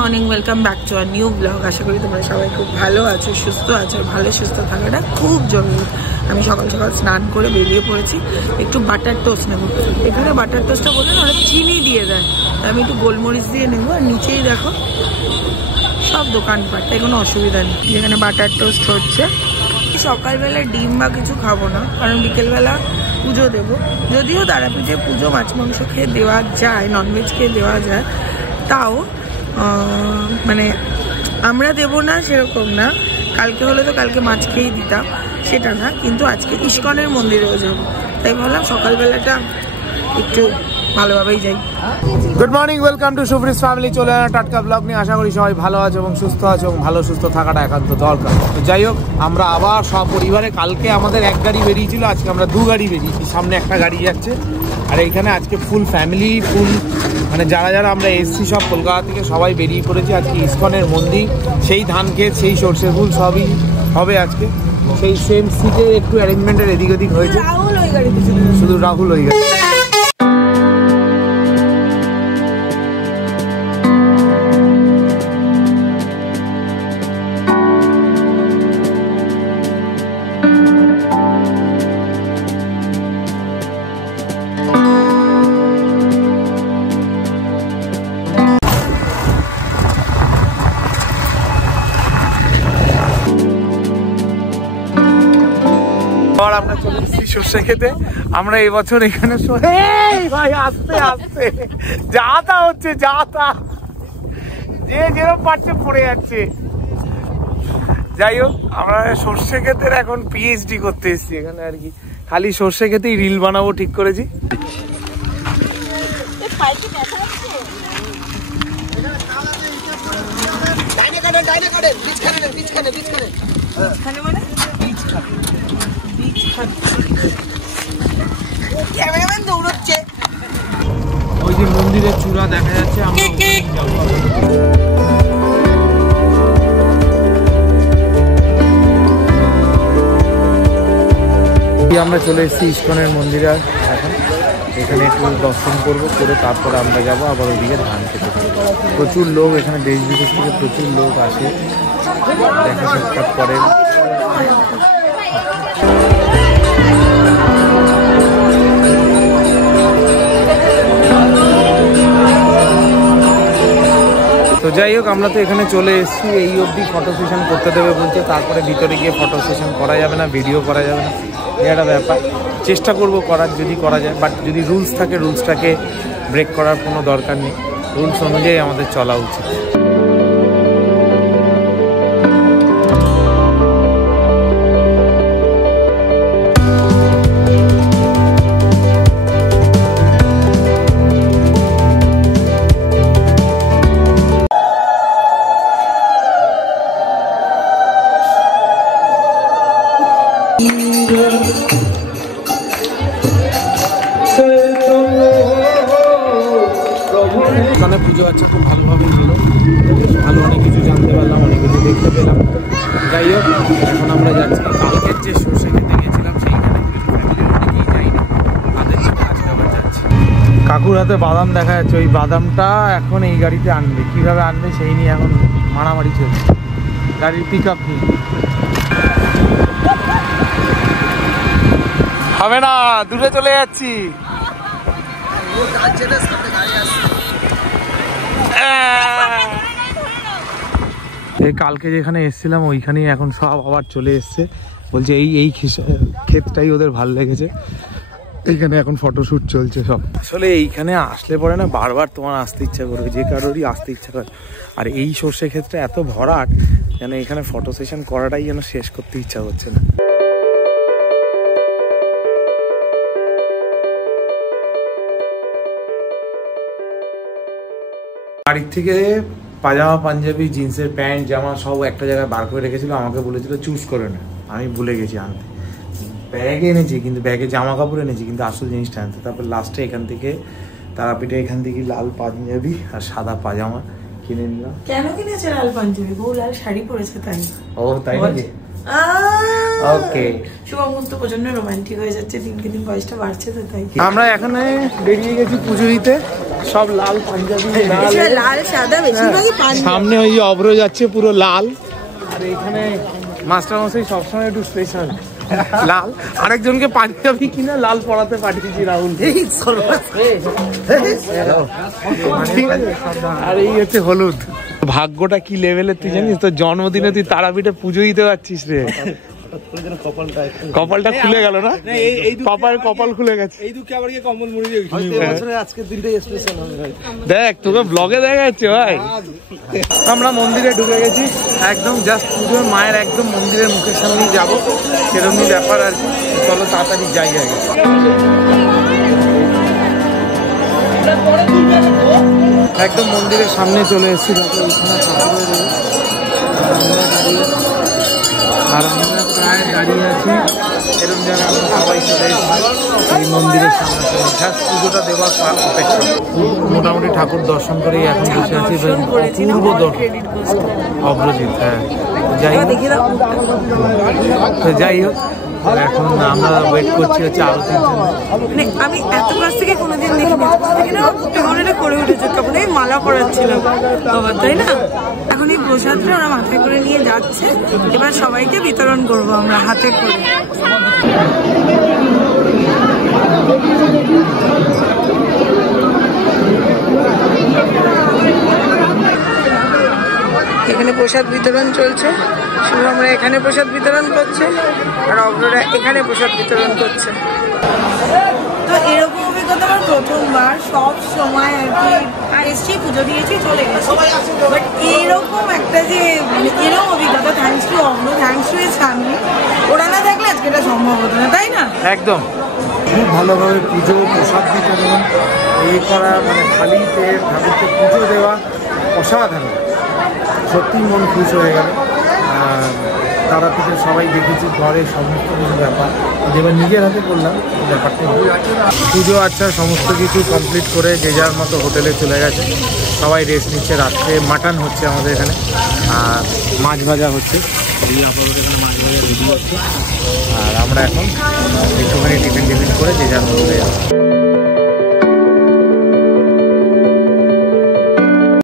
Morning, welcome back to our new blog. আশা করি তোমরা সবাই খুব ভালো আছো, সুস্থ আছো। ভালো সুস্থ থাকাটা খুব জরুরি। আমি সকাল সকাল স্নান করে বেরিয়ে পড়েছি। একটু বাটার টোস্ট নেবো। এখানে বাটার টোস্টটা বলে না, অনেক চিনি দিয়ে দেয়, আমি একটু গোলমরিচ দিয়ে নেবো। আর নিচেই দেখো সব দোকানপাট, তাই কোনো অসুবিধা নেই। যেখানে বাটার টোস্ট হচ্ছে। সকালবেলা ডিম বা কিছু খাবো না, কারণ বিকেলবেলা পুজো দেবো। যদিও তারাপীঠে পুজো মাছ মাংস খেয়ে দেওয়া যায়, ননভেজ খেয়ে দেওয়া যায়, তাও মানে আমরা দেবো না সেরকম না। কালকে হলে তো কালকে মাছ খেয়েই দিতাম, সেটা না। কিন্তু আজকে ইস্কনের মন্দিরেও যাবো, তাই ভাবলাম সকালবেলাটা একটু ভালোভাবেই যাই। গুড মর্নিং, ওয়েলকাম টু শুভ্রিস ফ্যামিলি। চলে আনা টাটকা ব্লগ নিয়ে। আশা করি সবাই ভালো আছে এবং সুস্থ আছে, এবং ভালো সুস্থ থাকাটা একান্ত দরকার। তো যাই হোক, আমরা আবার সপরিবারে, কালকে আমাদের এক গাড়ি বেরিয়েছিল, আজকে আমরা দু গাড়ি বেরিয়েছি। সামনে একটা গাড়ি যাচ্ছে, আর এইখানে আজকে ফুল ফ্যামিলি, ফুল মানে যারা যারা আমরা এসছি সব কলকাতা থেকে সবাই বেরিয়ে পড়েছি। আজকে ইস্কনের মন্দির, সেই ধান ক্ষেত, সেই সর্ষে ফুল সবই হবে আজকে। সেই সেম সিটে একটু অ্যারেঞ্জমেন্টের এদিক ওদিক হয়েছে, শুধু রাহুল ওই গাড়ি। আমরা চলে এসেছি সর্ষে খেতে। আমরা এবছর এখানে ভাই আস্তে আস্তে যা তা হচ্ছে, যা তা যে যেরকম পারছে পড়ে যাচ্ছে। যাই হোক, আমরা সর্ষে ক্ষেতের এখন পিএইচডি করতে এসেছি এখানে আর কি। খালি সর্ষে ক্ষেতেই রিল বানাবো ঠিক করেছি। ওই যে মন্দিরের চূড়া দেখা যাচ্ছে, আমরা চলে এসেছি ইস্কনের মন্দিরে। এখন এখানে একটু দর্শন করবো, করে তারপরে আমরা যাবো আবার ওইদিকে ধান খেতে। প্রচুর লোক এখানে, দেশ বিদেশ থেকে প্রচুর লোক আসে, দেখা সাক্ষাৎ করে। তো যাই হোক, আমরা তো এখানে চলে এসেছি। এই অবধি ফটো সেশন করতে দেবে বলছে, তারপরে ভিতরে গিয়ে ফটো সেশন করা যাবে না, ভিডিও করা যাবে না, এটা ব্যাপার। চেষ্টা করব করার, যদি করা যায়। বাট যদি রুলস থাকে, রুলসটাকে ব্রেক করার কোনো দরকার নেই। রুলস অনুযায়ী আমাদের চলা উচিত। এখানে পুজো আছে, খুব ভালোভাবেই ছিল, ভালো অনেক কিছু জানতে পারলাম, অনেক কিছু দেখতে পেলাম। যাই হোক, এখন আমরা যাচ্ছি কালকের যে সর্ষে খেতে গেছিলাম সেইখানে। ফ্যামিলির অনেকেই যাইনি, তাদের সাথে আজকে আবার যাচ্ছি। কাকুর হাতে বাদাম দেখা যাচ্ছে, ওই বাদামটা এখন এই গাড়িতে আনবে। কিভাবে আনবে সেই নিয়ে এখন মারামারি চলছে, গাড়ির পিক আপ নিয়ে। হবে না, দূরে চলে যাচ্ছি। এই কালকে যেখানে এসেছিলাম ওইখানেই এখন সব আবার চলে এসছে। বলছে এই ক্ষেতটাই ওদের ভালো লেগেছে, এইখানে এখন ফটোশুট চলছে সব। আসলে এইখানে আসলে পরে না বারবার তোমার আসতে ইচ্ছা করবে, যে কারোরই আসতে ইচ্ছা করে। আর এই সর্ষে ক্ষেতটা এত ভরাট যেন এখানে ফটো সেশন করাটাই যেন শেষ করতে ইচ্ছা হচ্ছে না। বাড়ির থেকে পাজামা, পাঞ্জাবি, জিন্সের প্যান্ট, জামা সব একটা জায়গায় বার করে রেখেছিল। আমাকে বলেছিল চুজ করে না, আমি ভুলে গেছি আনতে। ব্যাগ এনেছি, কিন্তু ব্যাগে জামা কাপড় এনেছি, কিন্তু আসল জিনিসটা আনতে। তারপর লাস্টে এখান থেকে তারাপীঠে এখান থেকে লাল পাঞ্জাবি আর সাদা পাজামা কিনে নিলাম। কেন কিনেছে লাল পাঞ্জাবি? বউ লাল শাড়ি পরেছে তাই। ও তাই নাকি? ওকে, শুভ মুহূর্ত প্রচন্ড রোমান্টিক হয়ে যাচ্ছে, দিনকে দিন বয়সটা বাড়ছে তো তাই। আমরা এখানে বেরিয়ে গেছি পুজো দিতে। সব লাল পাঞ্জাবি, লাল সাদা বেশিরভাগই পাঞ্জাবি। সামনে ওই অব্র যাচ্ছে পুরো লাল, আর এখানে মাস্টার মশাই সবসময় একটু স্পেশাল লাল। আরেকজনকে পাঞ্জাবি কিনা লাল পরাতে পাঠিয়েছি রাহুল। আর এই হচ্ছে হলুদ। ভাগ্যটা কি লেভেলের তুই জানিস? তোর জন্মদিনে তুই তারাপীঠে পুজো দিতে পারছিস রে। কপালটা খুলে গেল না? কপাল খুলে গেছে। দেখ তোকে ব্লগে দেখা যাচ্ছে ভাই। আমরা মন্দিরে ঢুকে গেছি একদম জাস্ট পুজোর মায়ের একদম মন্দিরের মুখের সামনেই যাবো, সেরকমই ব্যাপার আর কি। চলো তাড়াতাড়ি যাই আগে। একদম মন্দিরের সামনে চলে এসেছি। আর আমরা প্রায় দাঁড়িয়ে আছি এরকম জায়গায়। আমরা সবাই চলে এসেছি এই মন্দিরের সামনে, পুজোটা দেওয়ার অপেক্ষা। মোটামুটি ঠাকুর দর্শন করেই এখন বসে আছি। পূর্ব অগ্রজিৎ, হ্যাঁ যাই হোক এখন আমরা ওয়েট করছি হচ্ছে আরতির জন্য। মানে আমি এত কাছ থেকে কোনোদিন দেখিনি, করে উঠেছে তখন এই মালা পড়াচ্ছিল বাবা, তাই না? এখন এই প্রসাদটা ওরা মাথায় করে নিয়ে যাচ্ছে, এবার সবাইকে বিতরণ করবো আমরা হাতে করে। এখানে প্রসাদ বিতরণ চলছে, শুধু আমরা এখানে প্রসাদ বিতরণ করছে আর অগ্ররা এখানে প্রসাদ বিতরণ করছে। তো এরকম অভিজ্ঞতা আমার প্রথমবার। সব সময় আর কি এসছি, পুজো দিয়েছি, চলে গেছি, বাট এরকম একটা যে এরকম অভিজ্ঞতা, থ্যাংকস টু অগ্র, থ্যাংকস টু এর স্বামী, ওরা না থাকলে আজকে এটা সম্ভব হতো না, তাই না? একদম খুব ভালোভাবে পুজো প্রসাদ বিতরণ এই করা, মানে খালি পেয়ে ঠাকুরকে পুজো দেওয়া অসাধারণ। সত্যি মন খুশ হয়ে গেল। তারাপীঠে সবাই দেখেছি ঘরে সমস্ত কিছু ব্যাপার, যেবার নিজের হাতে করলাম ব্যাপারটা। পুজো আচ্ছা সমস্ত কিছু কমপ্লিট করে যে যার মতো হোটেলে চলে গেছে, সবাই রেস্ট নিচ্ছে। রাত্রে মাটন হচ্ছে আমাদের এখানে, আর মাছ ভাজা হচ্ছে। এই আপাতত এখানে মাছ ভাজা রেডি হচ্ছে, আর আমরা এখন একটুখানি টিফিন করে যে যার মতো যাবো।